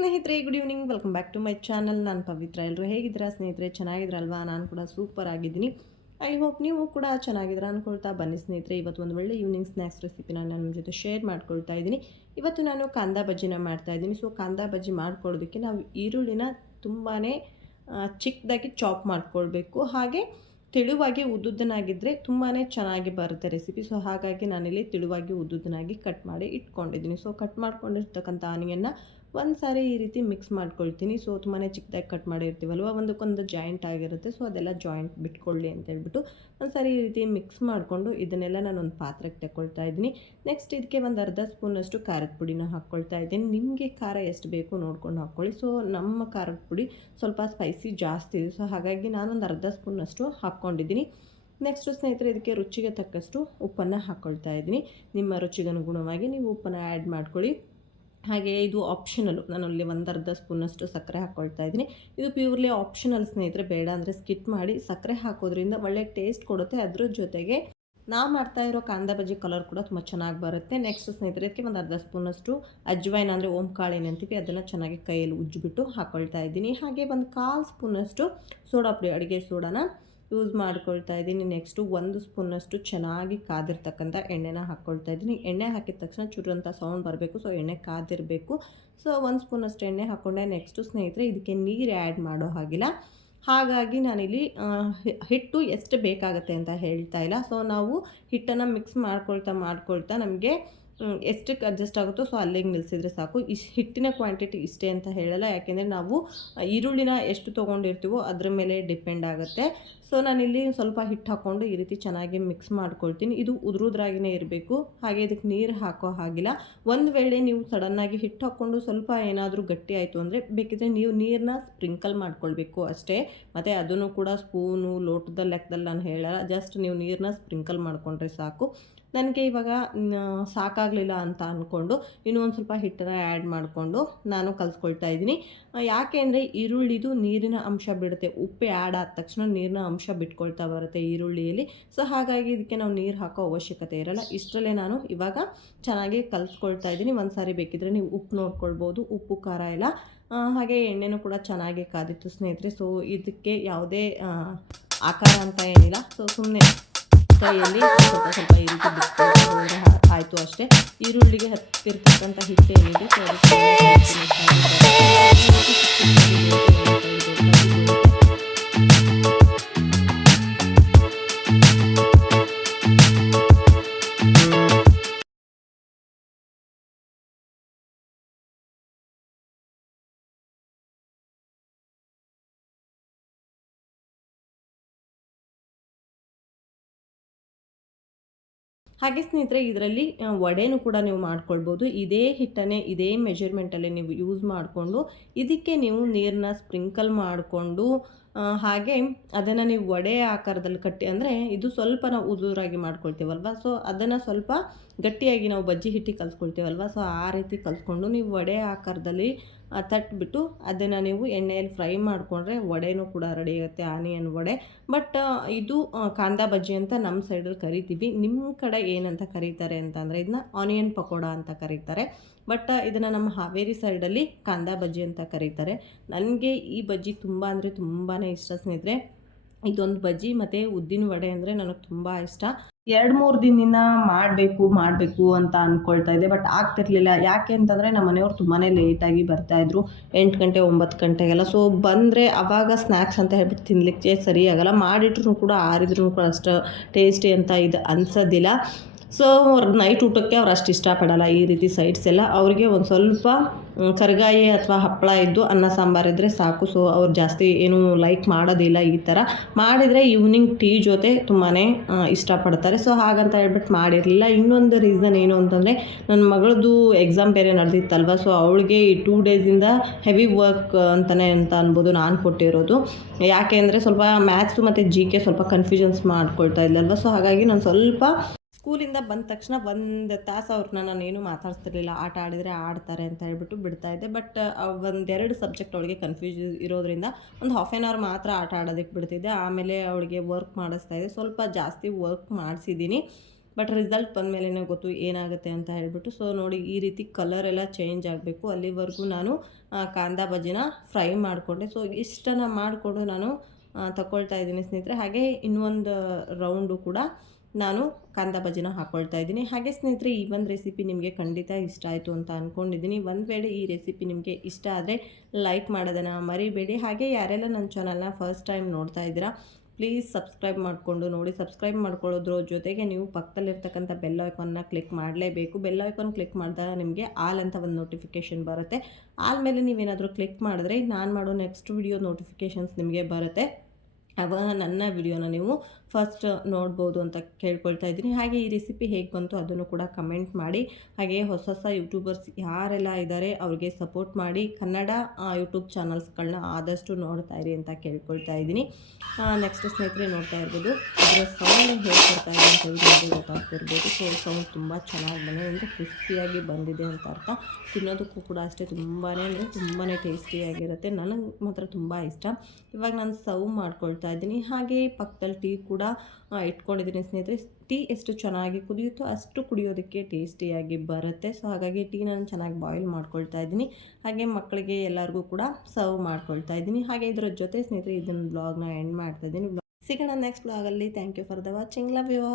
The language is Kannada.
Welcome back to my channel ನಾನು ಪವಿತ್ರ. ಎಲ್ಲರೂ ಹೇಗಿದ್ದೀರಾ? ಸ್ನೇಹಿತರೆ, ಚೆನ್ನಾಗಿದ್ರಲ್ವಾ? ನಾನು ಕೂಡ ಸೂಪರ್ ಆಗಿದ್ದೀನಿ. ಐ ಹೋಪ್ ನೀವು ಕೂಡ ಚೆನ್ನಾಗಿದ್ದೀರಾ ಅಂದ್ಕೊಳ್ತಾ ಬನ್ನಿ ಸ್ನೇಹಿತರೆ. ಇವತ್ತು ಒಂದು ಒಳ್ಳೆ ಈವ್ನಿಂಗ್ ಸ್ನ್ಯಾಕ್ಸ್ ರೆಸಿಪಿನ ನಾನು ನಿಮ್ಮ ಜೊತೆ ಶೇರ್ ಮಾಡ್ಕೊಳ್ತಾ ಇದ್ದೀನಿ. ಇವತ್ತು ನಾನು ಕಾಂದಾ ಬಜ್ಜಿನ ಮಾಡ್ತಾ ಇದ್ದೀನಿ. ಸೊ ಕಾಂದಾ ಬಜ್ಜಿ ಮಾಡ್ಕೊಳ್ಳೋದಕ್ಕೆ ನಾವು ಈರುಳ್ಳಿನ ತುಂಬಾ ಚಿಕ್ಕದಾಗಿ ಚಾಪ್ ಮಾಡ್ಕೊಳ್ಬೇಕು. ಹಾಗೆ ತೆಳುವಾಗಿ ಉದ್ದುದ್ದನಾಗಿದ್ದರೆ ತುಂಬಾ ಚೆನ್ನಾಗಿ ಬರುತ್ತೆ ರೆಸಿಪಿ ಸೊ ಹಾಗಾಗಿ ನಾನಿಲ್ಲಿ ತೆಳುವಾಗಿ ಉದ್ದುದ್ದನಾಗಿ ಕಟ್ ಮಾಡಿ ಇಟ್ಕೊಂಡಿದ್ದೀನಿ. ಸೊ ಕಟ್ ಮಾಡ್ಕೊಂಡಿರ್ತಕ್ಕಂಥ ಆನಿಯನ್ನ ಒಂದು ಸಾರಿ ಈ ರೀತಿ ಮಿಕ್ಸ್ ಮಾಡ್ಕೊಳ್ತೀನಿ. ಸೊ ತುಂಬಾ ಚಿಕ್ಕದಾಗಿ ಕಟ್ ಮಾಡಿರ್ತೀವಲ್ವ? ಒಂದಕ್ಕೊಂದು ಜಾಯಿಂಟ್ ಆಗಿರುತ್ತೆ. ಸೊ ಅದೆಲ್ಲ ಜಾಯಿಂಟ್ ಬಿಟ್ಕೊಳ್ಳಿ ಅಂತ ಹೇಳ್ಬಿಟ್ಟು ಒಂದು ಸಾರಿ ಈ ರೀತಿ ಮಿಕ್ಸ್ ಮಾಡಿಕೊಂಡು ಇದನ್ನೆಲ್ಲ ನಾನು ಒಂದು ಪಾತ್ರೆಗೆ ತಗೊಳ್ತಾ ಇದ್ದೀನಿ. ನೆಕ್ಸ್ಟ್ ಇದಕ್ಕೆ ಒಂದು ಅರ್ಧ ಸ್ಪೂನಷ್ಟು ಖಾರದ ಪುಡಿನ ಹಾಕ್ಕೊಳ್ತಾ ಇದ್ದೀನಿ. ನಿಮಗೆ ಖಾರ ಎಷ್ಟು ಬೇಕು ನೋಡ್ಕೊಂಡು ಹಾಕ್ಕೊಳ್ಳಿ. ಸೊ ನಮ್ಮ ಖಾರದ ಪುಡಿ ಸ್ವಲ್ಪ ಸ್ಪೈಸಿ ಜಾಸ್ತಿ ಇದೆ. ಸೊ ಹಾಗಾಗಿ ನಾನೊಂದು ಅರ್ಧ ಸ್ಪೂನಷ್ಟು ಹಾಕ್ಕೊಂಡಿದ್ದೀನಿ. ನೆಕ್ಸ್ಟು ಸ್ನೇಹಿತರೆ, ಇದಕ್ಕೆ ರುಚಿಗೆ ತಕ್ಕಷ್ಟು ಉಪ್ಪನ್ನು ಹಾಕ್ಕೊಳ್ತಾ ಇದ್ದೀನಿ. ನಿಮ್ಮ ರುಚಿಗೆ ಅನುಗುಣವಾಗಿ ನೀವು ಉಪ್ಪನ್ನು ಆ್ಯಡ್ ಮಾಡ್ಕೊಳ್ಳಿ. ಹಾಗೆ ಇದು ಆಪ್ಷನಲ್ಲು ನಾನು ಅಲ್ಲಿ ಒಂದು ಅರ್ಧ ಸ್ಪೂನಷ್ಟು ಸಕ್ಕರೆ ಹಾಕ್ಕೊಳ್ತಾ ಇದ್ದೀನಿ. ಇದು ಪ್ಯೂರ್ಲಿ ಆಪ್ಷನಲ್ ಸ್ನೇಹಿತರೆ, ಬೇಡ ಅಂದರೆ ಸ್ಕಿಟ್ ಮಾಡಿ ಸಕ್ಕರೆ ಹಾಕೋದ್ರಿಂದ ಒಳ್ಳೆ ಟೇಸ್ಟ್ ಕೊಡುತ್ತೆ. ಅದ್ರ ಜೊತೆಗೆ ನಾವು ಮಾಡ್ತಾ ಇರೋ ಕಾಂದ ಬಜ್ಜಿ ಕಲರ್ ಕೂಡ ತುಂಬ ಚೆನ್ನಾಗಿ ಬರುತ್ತೆ. ನೆಕ್ಸ್ಟ್ ಸ್ನೇಹಿತರೆ, ಇದಕ್ಕೆ ಒಂದು ಅರ್ಧ ಸ್ಪೂನಷ್ಟು ಅಜ್ವೈನ್ ಅಂದರೆ ಕಾಳು ಅಂತೀವಿ, ಅದನ್ನು ಚೆನ್ನಾಗಿ ಕೈಯಲ್ಲಿ ಉಜ್ಜಿಬಿಟ್ಟು ಹಾಕ್ಕೊಳ್ತಾ ಇದ್ದೀನಿ. ಹಾಗೆ ಒಂದು ಕಾಲು ಸ್ಪೂನಷ್ಟು ಸೋಡಾ ಪುಡಿ, ಅಡುಗೆ ಸೋಡಾನ ಯೂಸ್ ಮಾಡ್ಕೊಳ್ತಾ ಇದ್ದೀನಿ. ನೆಕ್ಸ್ಟು ಒಂದು ಸ್ಪೂನಷ್ಟು ಚೆನ್ನಾಗಿ ಕಾದಿರ್ತಕ್ಕಂಥ ಎಣ್ಣೆನ ಹಾಕ್ಕೊಳ್ತಾ ಇದ್ದೀನಿ. ಎಣ್ಣೆ ಹಾಕಿದ ತಕ್ಷಣ ಚುರುವಂಥ ಸೌಂಡ್ ಬರಬೇಕು. ಸೊ ಎಣ್ಣೆ ಕಾದಿರಬೇಕು. ಸೊ ಒಂದು ಸ್ಪೂನಷ್ಟು ಎಣ್ಣೆ ಹಾಕ್ಕೊಂಡೆ ನೆಕ್ಸ್ಟು ಸ್ನೇಹಿತರೆ, ಇದಕ್ಕೆ ನೀರು ಆ್ಯಡ್ ಮಾಡೋ ಹಾಗಿಲ್ಲ. ಹಾಗಾಗಿ ನಾನಿಲ್ಲಿ ಹಿಟ್ಟು ಎಷ್ಟು ಬೇಕಾಗುತ್ತೆ ಅಂತ ಹೇಳ್ತಾ ಇಲ್ಲ. ಸೊ ನಾವು ಹಿಟ್ಟನ್ನು ಮಿಕ್ಸ್ ಮಾಡ್ಕೊಳ್ತಾ ಮಾಡ್ಕೊಳ್ತಾ ನಮಗೆ ಎಷ್ಟಕ್ಕೆ ಅಡ್ಜಸ್ಟ್ ಆಗುತ್ತೋ ಸೊ ಅಲ್ಲಿಗೆ ನಿಲ್ಲಿಸಿದ್ರೆ ಸಾಕು. ಇಷ್ಟು ಹಿಟ್ಟಿನ ಕ್ವಾಂಟಿಟಿ ಇಷ್ಟೇ ಅಂತ ಹೇಳಲ್ಲ. ಯಾಕೆಂದರೆ ನಾವು ಈರುಳ್ಳಿನ ಎಷ್ಟು ತೊಗೊಂಡಿರ್ತೀವೋ ಅದ್ರ ಮೇಲೆ ಡಿಪೆಂಡ್ ಆಗುತ್ತೆ. ಸೊ ನಾನಿಲ್ಲಿ ಸ್ವಲ್ಪ ಹಿಟ್ಟು ಹಾಕ್ಕೊಂಡು ಈ ರೀತಿ ಚೆನ್ನಾಗಿ ಮಿಕ್ಸ್ ಮಾಡ್ಕೊಳ್ತೀನಿ. ಇದು ಉದುರುದ್ರಾಗಿನೇ ಇರಬೇಕು. ಹಾಗೆ ಇದಕ್ಕೆ ನೀರು ಹಾಕೋ ಹಾಗಿಲ್ಲ. ಒಂದು ವೇಳೆ ನೀವು ಸಡನ್ನಾಗಿ ಹಿಟ್ಟು ಹಾಕ್ಕೊಂಡು ಸ್ವಲ್ಪ ಏನಾದರೂ ಗಟ್ಟಿ ಆಯಿತು ಅಂದರೆ, ಬೇಕಿದ್ರೆ ನೀವು ನೀರನ್ನ ಸ್ಪ್ರಿಂಕಲ್ ಮಾಡ್ಕೊಳ್ಬೇಕು ಅಷ್ಟೇ. ಮತ್ತು ಅದನ್ನು ಕೂಡ ಸ್ಪೂನು ಲೋಟದ ಲೆಕ್ಕದಲ್ಲಿ ನಾನು ಹೇಳಲ್ಲ. ಜಸ್ಟ್ ನೀವು ನೀರನ್ನ ಸ್ಪ್ರಿಂಕಲ್ ಮಾಡಿಕೊಂಡ್ರೆ ಸಾಕು. ನನಗೆ ಇವಾಗ ಸಾಕಾಗಲಿಲ್ಲ ಅಂತ ಅಂದ್ಕೊಂಡು ಇನ್ನೂ ಒಂದು ಸ್ವಲ್ಪ ಹಿಟ್ಟನ್ನು ಆ್ಯಡ್ ಮಾಡಿಕೊಂಡು ನಾನು ಕಲಿಸ್ಕೊಳ್ತಾ ಇದ್ದೀನಿ. ಯಾಕೆ ಅಂದರೆ ಈರುಳ್ಳಿದು ನೀರಿನ ಅಂಶ ಬಿಡುತ್ತೆ. ಉಪ್ಪು ಆ್ಯಡ್ ಆದ ತಕ್ಷಣ ನೀರಿನ ಅಂಶ ಬಿಟ್ಕೊಳ್ತಾ ಬರುತ್ತೆ ಈರುಳ್ಳಿಯಲ್ಲಿ. ಸೊ, ಹಾಗಾಗಿ ಇದಕ್ಕೆ ನಾವು ನೀರು ಹಾಕೋ ಅವಶ್ಯಕತೆ ಇರಲ್ಲ. ಇಷ್ಟರಲ್ಲೇ ನಾನು ಇವಾಗ ಚೆನ್ನಾಗಿ ಕಲಿಸ್ಕೊಳ್ತಾ ಇದ್ದೀನಿ. ಒಂದು ಸಾರಿ ಬೇಕಿದ್ರೆ ನೀವು ಉಪ್ಪು ನೋಡ್ಕೊಳ್ಬೋದು. ಉಪ್ಪು, ಖಾರ ಎಲ್ಲ. ಹಾಗೆ ಎಣ್ಣೆನೂ ಕೂಡ ಚೆನ್ನಾಗಿ ಕಾದಿತ್ತು ಸ್ನೇಹಿತರೆ. ಸೊ, ಇದಕ್ಕೆ ಯಾವುದೇ ಆಕಾರ ಅಂತ ಏನಿಲ್ಲ. ಸೊ ಸುಮ್ಮನೆ ಕೈಯಲ್ಲಿ ಸ್ವಲ್ಪ ಸ್ವಲ್ಪ ಈ ರೀತಿ ಬಿಟ್ಟು ಆಯಿತು ಅಷ್ಟೇ. ಈರುಳ್ಳಿಗೆ ಹತ್ತಿರ್ತಕ್ಕಂಥ ಹಿಟ್ಟು ಏನಿದೆ ಹಾಗೆ ಸ್ನೇಹಿತರೆ, ಇದರಲ್ಲಿ ವಡೆನೂ ಕೂಡ ನೀವು ಮಾಡ್ಕೊಳ್ಬೋದು. ಇದೇ ಹಿಟ್ಟನ್ನೇ, ಇದೇ ಮೆಜರ್ಮೆಂಟಲ್ಲೇ ನೀವು ಯೂಸ್ ಮಾಡಿಕೊಂಡು, ಇದಕ್ಕೆ ನೀವು ನೀರನ್ನ ಸ್ಪ್ರಿಂಕಲ್ ಮಾಡಿಕೊಂಡು ಹಾಗೆ ಅದನ್ನು ನೀವು ವಡೆ ಆಕಾರದಲ್ಲಿ ಕಟ್ಟಿ, ಅಂದರೆ ಇದು ಸ್ವಲ್ಪ ನಾವು ಉದುರಾಗಿ ಮಾಡ್ಕೊಳ್ತೀವಲ್ವ? ಸೊ ಅದನ್ನು ಸ್ವಲ್ಪ ಗಟ್ಟಿಯಾಗಿ ನಾವು ಬಜ್ಜಿ ಹಿಟ್ಟಿಗೆ ಕಲ್ಸ್ಕೊಳ್ತೀವಲ್ವ? ಸೊ ಆ ರೀತಿ ಕಲಿಸ್ಕೊಂಡು ನೀವು ವಡೆ ಆಕಾರದಲ್ಲಿ ತಟ್ಬಿಟ್ಟು ಅದನ್ನು ನೀವು ಎಣ್ಣೆಯಲ್ಲಿ ಫ್ರೈ ಮಾಡಿಕೊಂಡ್ರೆ ವಡೆನೂ ಕೂಡ ರೆಡಿ ಆಗುತ್ತೆ ಆನಿಯನ್ ವಡೆ. ಬಟ್ ಇದು ಕಾಂದ ಬಜ್ಜಿ ಅಂತ ನಮ್ಮ ಸೈಡಲ್ಲಿ ಕರಿತೀವಿ. ನಿಮ್ಮ ಕಡೆ ಏನಂತ ಕರೀತಾರೆ ಅಂತಂದರೆ ಇದನ್ನ ಆನಿಯನ್ ಪಕೋಡ ಅಂತ ಕರೀತಾರೆ. ಬಟ್ ಇದನ್ನು ನಮ್ಮ ಹಾವೇರಿ ಸೈಡಲ್ಲಿ ಕಾಂದ ಬಜ್ಜಿ ಅಂತ ಕರೀತಾರೆ. ನನಗೆ ಈ ಬಜ್ಜಿ ತುಂಬ ಅಂದರೆ ತುಂಬಾ ಇಷ್ಟ ಸ್ನೇಹಿತರೆ. ಇದೊಂದು ಬಜ್ಜಿ ಮತ್ತು ಉದ್ದಿನ ವಡೆ ಅಂದರೆ ನನಗೆ ತುಂಬ ಇಷ್ಟ. ಎರಡು ಮೂರು ದಿನ ಮಾಡಬೇಕು ಮಾಡಬೇಕು ಅಂತ ಅಂದ್ಕೊಳ್ತಾ ಇದ್ದೆ, ಬಟ್ ಆಗ್ತಿರ್ಲಿಲ್ಲ. ಯಾಕೆ ಅಂತಂದರೆ ನಮ್ಮ ಮನೆಯವ್ರು ತುಂಬಾ ಲೇಟಾಗಿ ಬರ್ತಾಯಿದ್ರು ಎಂಟು ಗಂಟೆ, ಒಂಬತ್ತು ಗಂಟೆಗೆಲ್ಲ. ಸೊ ಬಂದರೆ ಅವಾಗ ಸ್ನ್ಯಾಕ್ಸ್ ಅಂತ ಹೇಳ್ಬಿಟ್ಟು ತಿನ್ನಲಿಕ್ಕೆ ಸರಿಯಾಗಲ್ಲ ಮಾಡಿಟ್ರು ಕೂಡ ಆರಿದ್ರು ಕೂಡ ಅಷ್ಟು ಟೇಸ್ಟಿ ಅಂತ ಇದು ಅನ್ಸೋದಿಲ್ಲ. ಸೊ ಅವ್ರು ನೈಟ್ ಊಟಕ್ಕೆ ಅವ್ರು ಅಷ್ಟು ಇಷ್ಟಪಡಲ್ಲ. ಈ ರೀತಿ ಸೈಡ್ಸ್ ಎಲ್ಲ ಅವರಿಗೆ ಒಂದು ಸ್ವಲ್ಪ ಕರ್ಗಾಯಿ ಅಥವಾ ಹಪ್ಪಳ ಇದ್ದು ಅನ್ನ ಸಾಂಬಾರು ಇದ್ದರೆ ಸಾಕು. ಸೊ ಅವ್ರು ಜಾಸ್ತಿ ಏನು ಲೈಕ್ ಮಾಡೋದಿಲ್ಲ ಈ ಥರ ಮಾಡಿದರೆ ಈವ್ನಿಂಗ್ ಟೀ ಜೊತೆ ತುಂಬಾ ಇಷ್ಟಪಡ್ತಾರೆ. ಸೊ ಹಾಗಂತ ಹೇಳ್ಬಿಟ್ಟು ಮಾಡಿರಲಿಲ್ಲ. ಇನ್ನೊಂದು ರೀಸನ್ ಏನು ಅಂತಂದರೆ ನನ್ನ ಮಗಳದ್ದು ಎಕ್ಸಾಮ್ ಬೇರೆ ನಡೆದಿತ್ತಲ್ವ? ಸೊ ಅವಳಿಗೆ ಈ ಟೂ ಡೇಸಿಂದ ಹೆವಿ ವರ್ಕ್ ಅಂತಲೇ ಅಂತ ಅನ್ಬೋದು ನಾನು ಕೊಟ್ಟಿರೋದು. ಯಾಕೆ ಅಂದರೆ ಸ್ವಲ್ಪ ಮ್ಯಾಥ್ಸು ಮತ್ತು ಜಿ ಕೆ ಸ್ವಲ್ಪ ಕನ್ಫ್ಯೂಷನ್ಸ್ ಮಾಡ್ಕೊಳ್ತಾ ಇದ್ದಲ್ವ ಸೊ ಹಾಗಾಗಿ ನಾನು ಸ್ವಲ್ಪ ಸ್ಕೂಲಿಂದ ಬಂದ ತಕ್ಷಣ ಒಂದು ತಾಸು ಅವ್ರನ್ನ ನಾನು ಏನು ಮಾತಾಡ್ತಿರ್ಲಿಲ್ಲ ಆಟ ಆಡಿದರೆ ಆಡ್ತಾರೆ ಅಂತ ಹೇಳ್ಬಿಟ್ಟು ಬಿಡ್ತಾಯಿದ್ದೆ ಬಟ್ ಒಂದೆರಡು ಸಬ್ಜೆಕ್ಟ್ ಅವಳಿಗೆ ಕನ್ಫ್ಯೂಸ್ ಇರೋದ್ರಿಂದ ಒಂದು ಹಾಫ್ ಆನ್ ಅವರ್ ಮಾತ್ರ ಆಟ ಆಡೋದಕ್ಕೆ ಬಿಡ್ತಿದ್ದೆ. ಆಮೇಲೆ ಅವಳಿಗೆ ವರ್ಕ್ ಮಾಡಿಸ್ತಾ ಇದ್ದೆ. ಸ್ವಲ್ಪ ಜಾಸ್ತಿ ವರ್ಕ್ ಮಾಡಿಸಿದ್ದೀನಿ ಬಟ್ ರಿಸಲ್ಟ್ ಬಂದಮೇಲೆ ಗೊತ್ತು ಏನಾಗುತ್ತೆ ಅಂತ ಹೇಳ್ಬಿಟ್ಟು ಸೊ ನೋಡಿ ಈ ರೀತಿ ಕಲರ್ ಎಲ್ಲ ಚೇಂಜ್ ಆಗಬೇಕು. ಅಲ್ಲಿವರೆಗೂ ನಾನು ಕಾಂದ ಬಜ್ಜಿನ ಫ್ರೈ ಮಾಡಿಕೊಂಡೆ. ಸೊ ಇಷ್ಟನ್ನು ಮಾಡಿಕೊಂಡು ನಾನು ತಗೊಳ್ತಾ ಇದ್ದೀನಿ ಸ್ನೇಹಿತರೆ. ಹಾಗೆ ಇನ್ನೊಂದು ರೌಂಡು ಕೂಡ ನಾನು ಕಾಂದ ಬಜ್ಜಿನ ಹಾಕ್ಕೊಳ್ತಾ ಇದ್ದೀನಿ. ಹಾಗೆ ಸ್ನೇಹಿತರೆ, ಈ ಒಂದು ರೆಸಿಪಿ ನಿಮಗೆ ಖಂಡಿತ ಇಷ್ಟ ಆಯಿತು ಅಂತ ಅಂದ್ಕೊಂಡಿದ್ದೀನಿ ಒಂದು ವೇಳೆ ಈ ರೆಸಿಪಿ ನಿಮಗೆ ಇಷ್ಟ ಆದರೆ ಲೈಕ್ ಮಾಡೋದನ್ನು ಮರಿಬೇಡಿ. ಹಾಗೆ ಯಾರೆಲ್ಲ ನನ್ನ ಚಾನಲ್ನ ಫಸ್ಟ್ ಟೈಮ್ ನೋಡ್ತಾ ಇದ್ದೀರಾ ಪ್ಲೀಸ್ ಸಬ್ಸ್ಕ್ರೈಬ್ ಮಾಡಿಕೊಂಡು ನೋಡಿ. ಸಬ್ಸ್ಕ್ರೈಬ್ ಮಾಡ್ಕೊಳ್ಳೋದ್ರ ಜೊತೆಗೆ ನೀವು ಪಕ್ಕದಲ್ಲಿರ್ತಕ್ಕಂಥ ಬೆಲ್ ಐಕಾನ್ನ ಕ್ಲಿಕ್ ಮಾಡಲೇಬೇಕು. ಬೆಲ್ ಐಕಾನ್ ಕ್ಲಿಕ್ ಮಾಡಿದಾಗ ನಿಮಗೆ ಆಲ್ ಅಂತ ಒಂದು ನೋಟಿಫಿಕೇಷನ್ ಬರುತ್ತೆ. ಆಲ್ ಮೇಲೆ ನೀವೇನಾದರೂ ಕ್ಲಿಕ್ ಮಾಡಿದ್ರೆ ನಾನು ಮಾಡೋ ನೆಕ್ಸ್ಟ್ ವಿಡಿಯೋ ನೋಟಿಫಿಕೇಷನ್ಸ್ ನಿಮಗೆ ಬರುತ್ತೆ. ಅವ ನನ್ನ ವಿಡಿಯೋನ ನೀವು ಫಸ್ಟ್ ನೋಡ್ಬೋದು ಅಂತ ಕೇಳ್ಕೊಳ್ತಾ ಇದ್ದೀನಿ. ಹಾಗೆ ಈ ರೆಸಿಪಿ ಹೇಗೆ ಬಂತು ಅದನ್ನು ಕೂಡ ಕಮೆಂಟ್ ಮಾಡಿ. ಹಾಗೆ ಹೊಸ ಹೊಸ ಯೂಟ್ಯೂಬರ್ಸ್ ಯಾರೆಲ್ಲ ಇದ್ದಾರೆ ಅವ್ರಿಗೆ ಸಪೋರ್ಟ್ ಮಾಡಿ. ಕನ್ನಡ ಯೂಟ್ಯೂಬ್ ಚಾನಲ್ಸ್ಗಳನ್ನ ಆದಷ್ಟು ನೋಡ್ತಾ ಇರಿ ಅಂತ ಕೇಳ್ಕೊಳ್ತಾ ಇದ್ದೀನಿ. ನೆಕ್ಸ್ಟ್ ಸ್ನೇಹಿತರೆ ನೋಡ್ತಾ ಇರ್ಬೋದು. ಅದರ ಸೌಂಡ್ ಬರ್ತಾ ಇದೆ ಅಂತ ಹೇಳಿ ಗೊತ್ತಾಗ್ತಿರ್ಬೋದು. ಸೊ ಸೌಂಡ್ ತುಂಬ ಚೆನ್ನಾಗಿ ಬಂದಿದೆ. ಅಂದರೆ ಕ್ರಿಸ್ಪಿಯಾಗಿ ಬಂದಿದೆ ಅಂತ ಅರ್ಥ. ತಿನ್ನೋದಕ್ಕೂ ಕೂಡ ಅಷ್ಟೇ ತುಂಬಾ ಅಂದರೆ ತುಂಬಾ ಟೇಸ್ಟಿಯಾಗಿರುತ್ತೆ ನನಗೆ ಮಾತ್ರ ತುಂಬ ಇಷ್ಟ. ಇವಾಗ ನಾನು ಸರ್ವ್ ಮಾಡ್ಕೊಳ್ತಾ ಇದ್ದೀನಿ. ಹಾಗೆ ಪಕ್ಕದಲ್ಲಿ ಟೀ ಕೂಡ ಇಟ್ಕೊಂಡಿದ್ದೀನಿ ಸ್ನೇಹಿತರೆ. ಟೀ ಎಷ್ಟು ಚೆನ್ನಾಗಿ ಕುದಿಯುತ್ತೋ ಅಷ್ಟು ಕುಡಿಯೋದಕ್ಕೆ ಟೇಸ್ಟಿಯಾಗಿ ಬರುತ್ತೆ. ಸೊ ಹಾಗಾಗಿ ಟೀ ನಾನು ಚೆನ್ನಾಗಿ ಬಾಯ್ಲ್ ಮಾಡ್ಕೊಳ್ತಾ ಇದ್ದೀನಿ. ಹಾಗೆ ಮಕ್ಕಳಿಗೆ ಎಲ್ಲರಿಗೂ ಕೂಡ ಸರ್ವ್ ಮಾಡ್ಕೊಳ್ತಾ ಇದ್ದೀನಿ. ಹಾಗೆ ಇದರ ಜೊತೆ ಸ್ನೇಹಿತರೆ, ಇದನ್ನು ಬ್ಲಾಗ್ನ ಎಂಡ್ ಮಾಡ್ತಾ ಇದ್ದೀನಿ. ಸಿಗೋಣ next ಬ್ಲಾಗಲ್ಲಿ thank you for the watching love you all